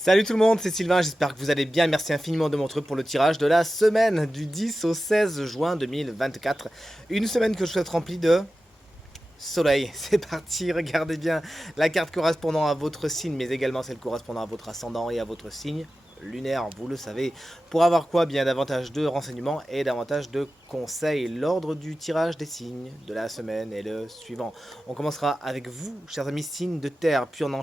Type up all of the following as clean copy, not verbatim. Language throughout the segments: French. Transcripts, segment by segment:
Salut tout le monde, c'est Sylvain, j'espère que vous allez bien. Merci infiniment de mon truc pour le tirage de la semaine du 10 au 16 juin 2024. Une semaine que je souhaite remplie de soleil. C'est parti, regardez bien la carte correspondant à votre signe, mais également celle correspondant à votre ascendant et à votre signe lunaire, vous le savez. Pour avoir quoi? Bien davantage de renseignements et davantage de conseils. L'ordre du tirage des signes de la semaine est le suivant. On commencera avec vous, chers amis, signes de terre, puis on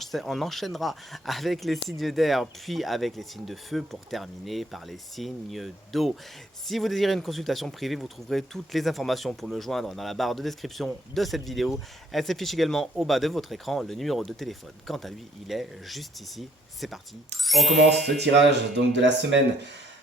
enchaînera avec les signes d'air, puis avec les signes de feu, pour terminer par les signes d'eau. Si vous désirez une consultation privée, vous trouverez toutes les informations pour me joindre dans la barre de description de cette vidéo. Elle s'affiche également au bas de votre écran, le numéro de téléphone. Quant à lui, il est juste ici. C'est parti. On commence le tirage donc de la semaine.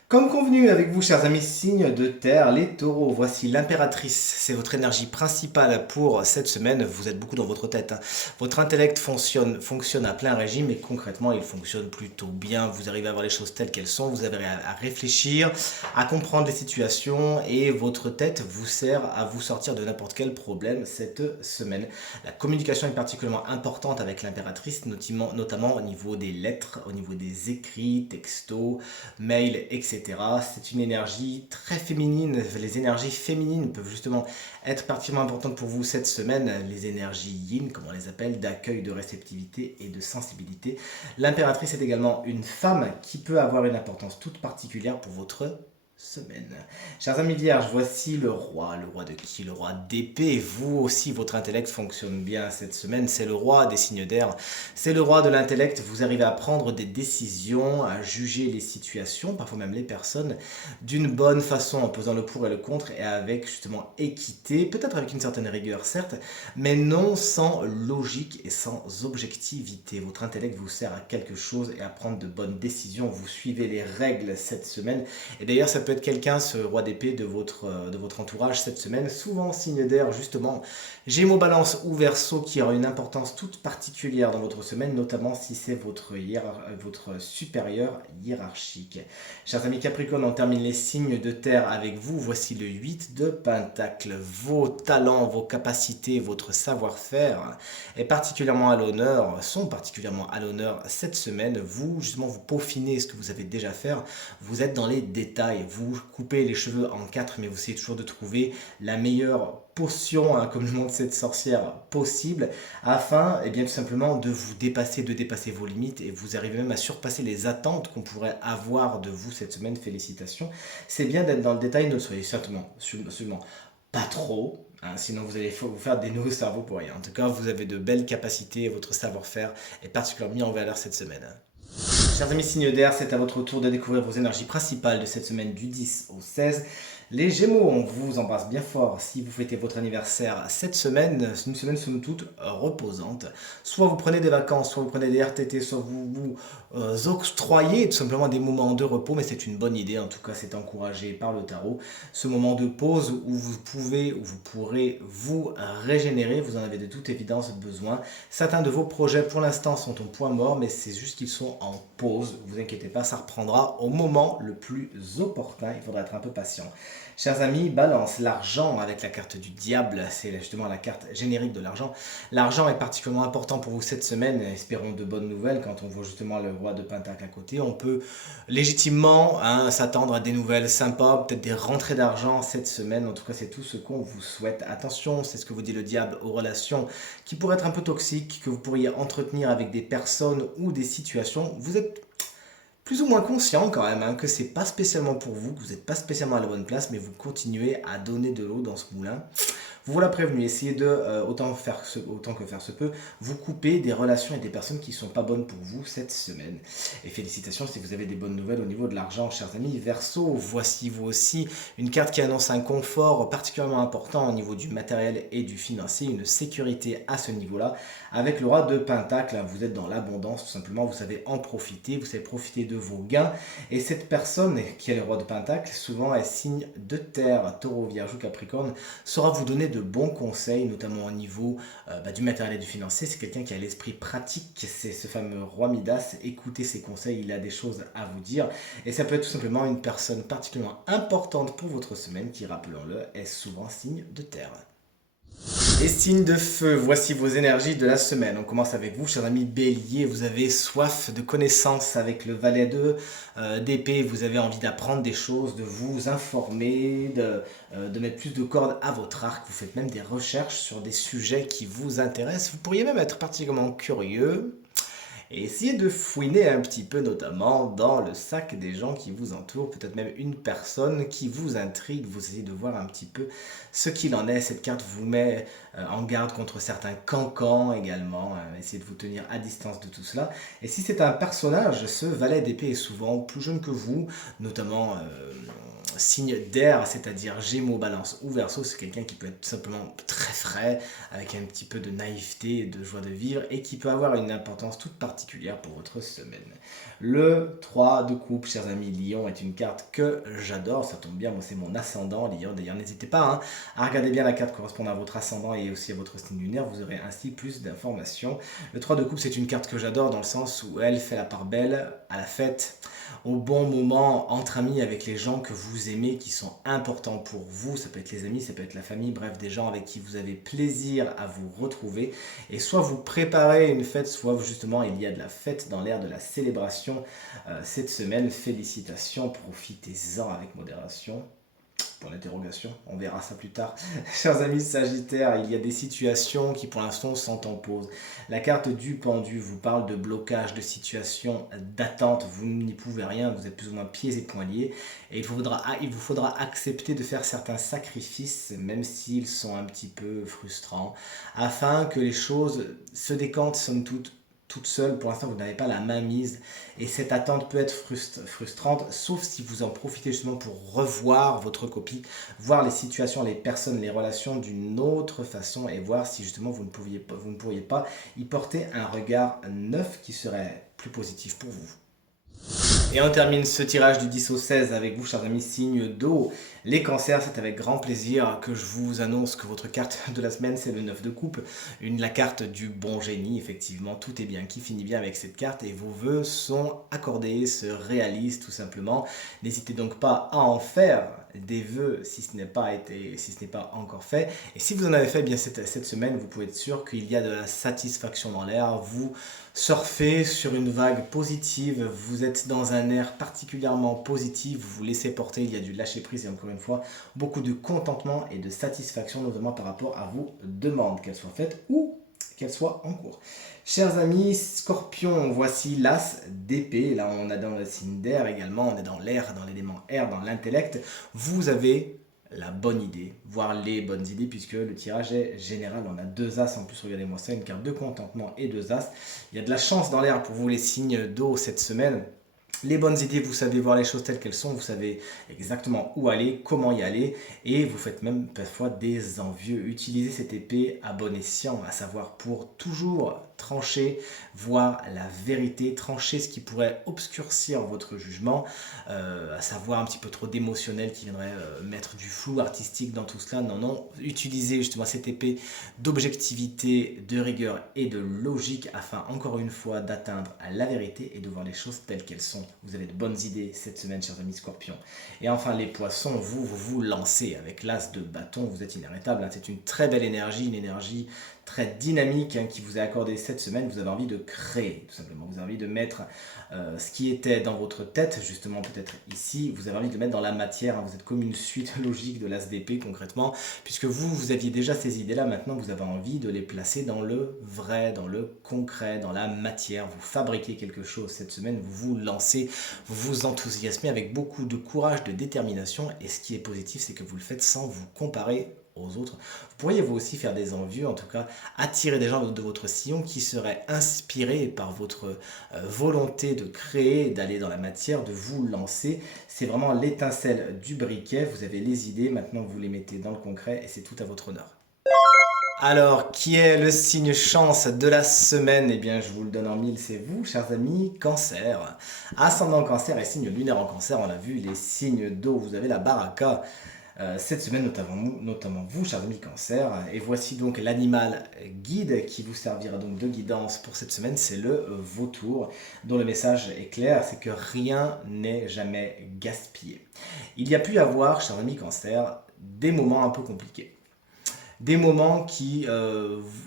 Comme convenu avec vous, chers amis, signes de terre, les taureaux, voici l'impératrice. C'est votre énergie principale pour cette semaine. Vous êtes beaucoup dans votre tête, hein. Votre intellect fonctionne à plein régime et concrètement, il fonctionne plutôt bien. Vous arrivez à voir les choses telles qu'elles sont. Vous arrivez à réfléchir, à comprendre les situations et votre tête vous sert à vous sortir de n'importe quel problème cette semaine. La communication est particulièrement importante avec l'impératrice, notamment au niveau des lettres, au niveau des écrits, textos, mails, etc. C'est une énergie très féminine. Les énergies féminines peuvent justement être particulièrement importantes pour vous cette semaine. Les énergies yin, comme on les appelle, d'accueil, de réceptivité et de sensibilité. L'impératrice est également une femme qui peut avoir une importance toute particulière pour votre semaine. Chers amis vierges, voici le roi. Le roi de qui? Le roi d'épée. Vous aussi, votre intellect fonctionne bien cette semaine. C'est le roi des signes d'air. C'est le roi de l'intellect. Vous arrivez à prendre des décisions, à juger les situations, parfois même les personnes, d'une bonne façon, en pesant le pour et le contre et avec justement équité, peut-être avec une certaine rigueur, certes, mais non sans logique et sans objectivité. Votre intellect vous sert à quelque chose et à prendre de bonnes décisions. Vous suivez les règles cette semaine. Et d'ailleurs, ça peut être quelqu'un, ce roi d'épée de votre entourage cette semaine, souvent signe d'air justement, Gémeaux, Balance ou Verseau, qui aura une importance toute particulière dans votre semaine, notamment si c'est votre supérieur hiérarchique. Chers amis Capricorne, on termine les signes de terre avec vous. Voici le 8 de Pentacle. Vos talents, vos capacités, votre savoir-faire sont particulièrement à l'honneur cette semaine. Vous, justement, vous peaufinez ce que vous avez déjà fait. Vous êtes dans les détails. Vous coupez les cheveux en quatre, mais vous essayez toujours de trouver la meilleure potion, hein, comme le montre cette sorcière, possible, afin, bien, tout simplement, de vous dépasser, de dépasser vos limites, et vous arrivez même à surpasser les attentes qu'on pourrait avoir de vous cette semaine. Félicitations. C'est bien d'être dans le détail, ne le soyez certainement pas trop, hein, sinon vous allez vous faire des nouveaux cerveaux pour rien. En tout cas, vous avez de belles capacités et votre savoir-faire est particulièrement mis en valeur cette semaine. Chers amis signes d'air, c'est à votre tour de découvrir vos énergies principales de cette semaine du 10 au 16. Les Gémeaux, on vous embrasse bien fort si vous fêtez votre anniversaire cette semaine. C'est une semaine somme toute reposante. Soit vous prenez des vacances, soit vous prenez des RTT, soit vous octroyez tout simplement des moments de repos, mais c'est une bonne idée, en tout cas c'est encouragé par le tarot. Ce moment de pause où vous pourrez vous régénérer, vous en avez de toute évidence besoin. Certains de vos projets pour l'instant sont au point mort, mais c'est juste qu'ils sont en pause. Vous inquiétez pas, ça reprendra au moment le plus opportun. Il faudra être un peu patient. Chers amis, Balance, l'argent avec la carte du diable, c'est justement la carte générique de l'argent. L'argent est particulièrement important pour vous cette semaine. Espérons de bonnes nouvelles. Quand on voit justement le roi de Pentacle à côté, on peut légitimement, hein, s'attendre à des nouvelles sympas, peut-être des rentrées d'argent cette semaine. En tout cas, c'est tout ce qu'on vous souhaite. Attention, c'est ce que vous dit le diable, aux relations qui pourraient être un peu toxiques, que vous pourriez entretenir avec des personnes ou des situations. Vous êtes plus ou moins conscient quand même, hein, que c'est pas spécialement pour vous, que vous n'êtes pas spécialement à la bonne place, mais vous continuez à donner de l'eau dans ce moulin. Vous voilà prévenu, essayez de, autant que faire se peut, vous couper des relations et des personnes qui ne sont pas bonnes pour vous cette semaine. Et félicitations si vous avez des bonnes nouvelles au niveau de l'argent, chers amis. Verseau, voici vous aussi une carte qui annonce un confort particulièrement important au niveau du matériel et du financier, une sécurité à ce niveau-là. Avec le roi de Pentacle, vous êtes dans l'abondance, tout simplement, vous savez en profiter, vous savez profiter de vos gains. Et cette personne qui est le roi de Pentacle, souvent est signe de terre, taureau, vierge ou capricorne, saura vous donner de bons conseils, notamment au niveau du matériel et du financier. C'est quelqu'un qui a l'esprit pratique, c'est ce fameux roi Midas. Écoutez ses conseils, il a des choses à vous dire. Et ça peut être tout simplement une personne particulièrement importante pour votre semaine qui, rappelons-le, est souvent signe de terre. Les signes de feu, voici vos énergies de la semaine. On commence avec vous, chers amis béliers. Vous avez soif de connaissances avec le valet d'épée. Vous avez envie d'apprendre des choses, de vous informer, de mettre plus de cordes à votre arc. Vous faites même des recherches sur des sujets qui vous intéressent. Vous pourriez même être particulièrement curieux et essayer de fouiner un petit peu, notamment dans le sac des gens qui vous entourent, peut-être même une personne qui vous intrigue, vous essayez de voir un petit peu ce qu'il en est. Cette carte vous met en garde contre certains cancans également, essayez de vous tenir à distance de tout cela. Et si c'est un personnage, ce valet d'épée est souvent plus jeune que vous, notamment signe d'air, c'est-à-dire Gémeaux, Balance ou Verseau. C'est quelqu'un qui peut être tout simplement très frais, avec un petit peu de naïveté et de joie de vivre, et qui peut avoir une importance toute particulière pour votre semaine. Le 3 de coupe, chers amis, Lion est une carte que j'adore, ça tombe bien, moi c'est mon ascendant Lion. D'ailleurs, n'hésitez pas à regarder bien la carte correspondant à votre ascendant et aussi à votre signe lunaire, vous aurez ainsi plus d'informations. Le 3 de coupe, c'est une carte que j'adore dans le sens où elle fait la part belle à la fête, au bon moment, entre amis, avec les gens que vous aimez, qui sont importants pour vous. Ça peut être les amis, ça peut être la famille, bref, des gens avec qui vous avez plaisir à vous retrouver. Et soit vous préparez une fête, soit justement il y a de la fête dans l'air de la célébration cette semaine. Félicitations, profitez-en avec modération. Pour l'interrogation, on verra ça plus tard. Chers amis Sagittaires, il y a des situations qui pour l'instant sont en pause. La carte du pendu vous parle de blocage, de situation d'attente. Vous n'y pouvez rien, vous êtes plus ou moins pieds et poings liés. Et il vous faudra accepter de faire certains sacrifices, même s'ils sont un petit peu frustrants, afin que les choses se décantent somme toute seule. Pour l'instant, vous n'avez pas la main mise et cette attente peut être frustrante, sauf si vous en profitez justement pour revoir votre copie, voir les situations, les personnes, les relations d'une autre façon et voir si justement vous ne pourriez pas y porter un regard neuf qui serait plus positif pour vous. Et on termine ce tirage du 10 au 16 avec vous, chers amis, signe d'eau. Les cancers, c'est avec grand plaisir que je vous annonce que votre carte de la semaine, c'est le 9 de coupe. La carte du bon génie, effectivement, tout est bien qui finit bien avec cette carte et vos vœux sont accordés, se réalisent tout simplement. N'hésitez donc pas à en faire des vœux si ce n'est pas encore fait. Et si vous en avez fait, eh bien cette semaine, vous pouvez être sûr qu'il y a de la satisfaction dans l'air. Vous surfez sur une vague positive, vous êtes dans un air particulièrement positif, vous vous laissez porter, il y a du lâcher prise et encore une fois, beaucoup de contentement et de satisfaction, notamment par rapport à vos demandes, qu'elles soient faites ou qu'elles soient en cours. Chers amis Scorpions, voici l'as d'épée. Là, on est dans le signe d'air également, on est dans l'air, dans l'élément air, dans l'intellect. Vous avez la bonne idée, voire les bonnes idées, puisque le tirage est général. On a deux as en plus, regardez-moi ça, une carte de contentement et deux as. Il y a de la chance dans l'air pour vous les signes d'eau cette semaine. Les bonnes idées, vous savez voir les choses telles qu'elles sont, vous savez exactement où aller, comment y aller, et vous faites même parfois des envieux. Utilisez cette épée à bon escient, à savoir pour toujours trancher, voir la vérité, trancher ce qui pourrait obscurcir votre jugement, à savoir un petit peu trop d'émotionnel qui viendrait mettre du flou artistique dans tout cela. Non, non, utilisez justement cette épée d'objectivité, de rigueur et de logique afin encore une fois d'atteindre la vérité et de voir les choses telles qu'elles sont. Vous avez de bonnes idées cette semaine, chers amis Scorpions. Et enfin, les poissons, vous lancez avec l'as de bâton, vous êtes inarrêtable. C'est une très belle énergie, une énergie très dynamique qui vous est accordée cette semaine. Vous avez envie de créer, tout simplement. Vous avez envie de mettre ce qui était dans votre tête, justement peut-être ici. Vous avez envie de le mettre dans la matière. Vous êtes comme une suite logique de l'as d'épée concrètement, puisque vous aviez déjà ces idées-là. Maintenant, vous avez envie de les placer dans le vrai, dans le concret, dans la matière. Vous fabriquez quelque chose cette semaine, vous vous lancez, vous vous enthousiasmez avec beaucoup de courage, de détermination. Et ce qui est positif, c'est que vous le faites sans vous comparer aux autres. Vous pourriez vous aussi faire des envieux, en tout cas attirer des gens de votre sillon qui seraient inspirés par votre volonté de créer, d'aller dans la matière, de vous lancer. C'est vraiment l'étincelle du briquet, vous avez les idées, maintenant vous les mettez dans le concret et c'est tout à votre honneur. Alors, qui est le signe chance de la semaine? Eh bien, je vous le donne en mille, c'est vous, chers amis, Cancer. Ascendant Cancer et signe lunaire en Cancer, on l'a vu, les signes d'eau, vous avez la baraka. Cette semaine, notamment vous, chers amis Cancer. Et voici donc l'animal guide qui vous servira donc de guidance pour cette semaine, c'est le vautour, dont le message est clair, c'est que rien n'est jamais gaspillé. Il y a pu y avoir, chers amis Cancer, des moments un peu compliqués. Des moments qui,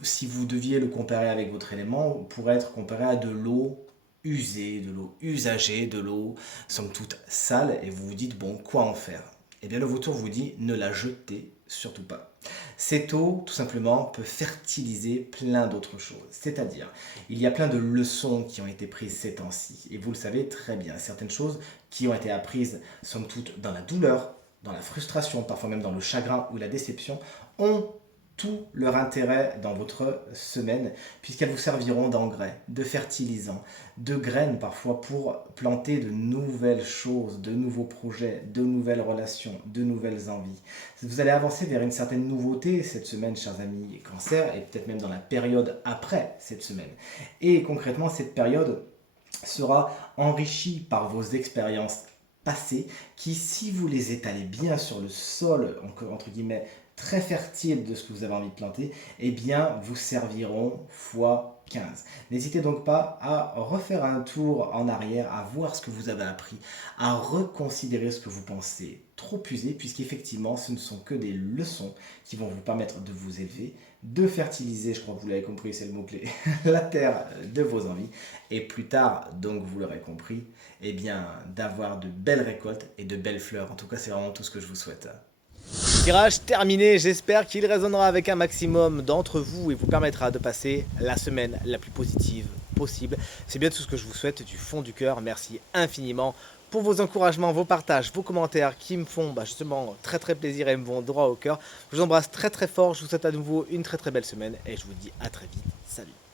si vous deviez le comparer avec votre élément, pourraient être comparés à de l'eau usée, de l'eau usagée, de l'eau somme toute sale, et vous vous dites, bon, quoi en faire? Eh bien, le vautour vous dit, ne la jetez surtout pas. Cette eau, tout simplement, peut fertiliser plein d'autres choses. C'est-à-dire, il y a plein de leçons qui ont été prises ces temps-ci. Et vous le savez très bien, certaines choses qui ont été apprises, somme toute, dans la douleur, dans la frustration, parfois même dans le chagrin ou la déception, ont tout leur intérêt dans votre semaine, puisqu'elles vous serviront d'engrais, de fertilisants, de graines parfois pour planter de nouvelles choses, de nouveaux projets, de nouvelles relations, de nouvelles envies. Vous allez avancer vers une certaine nouveauté cette semaine, chers amis Cancer, et peut-être même dans la période après cette semaine. Et concrètement, cette période sera enrichie par vos expériences passées qui, si vous les étalez bien sur le sol, entre guillemets, très fertile de ce que vous avez envie de planter, eh bien, vous serviront fois 15. N'hésitez donc pas à refaire un tour en arrière, à voir ce que vous avez appris, à reconsidérer ce que vous pensez trop usé, puisqu'effectivement, ce ne sont que des leçons qui vont vous permettre de vous élever, de fertiliser, je crois que vous l'avez compris, c'est le mot-clé, la terre de vos envies, et plus tard, donc vous l'aurez compris, eh bien, d'avoir de belles récoltes et de belles fleurs. En tout cas, c'est vraiment tout ce que je vous souhaite. Tirage terminé, j'espère qu'il résonnera avec un maximum d'entre vous et vous permettra de passer la semaine la plus positive possible. C'est bien tout ce que je vous souhaite du fond du cœur. Merci infiniment pour vos encouragements, vos partages, vos commentaires qui me font justement très plaisir et me vont droit au cœur. Je vous embrasse très fort, je vous souhaite à nouveau une très belle semaine et je vous dis à très vite. Salut!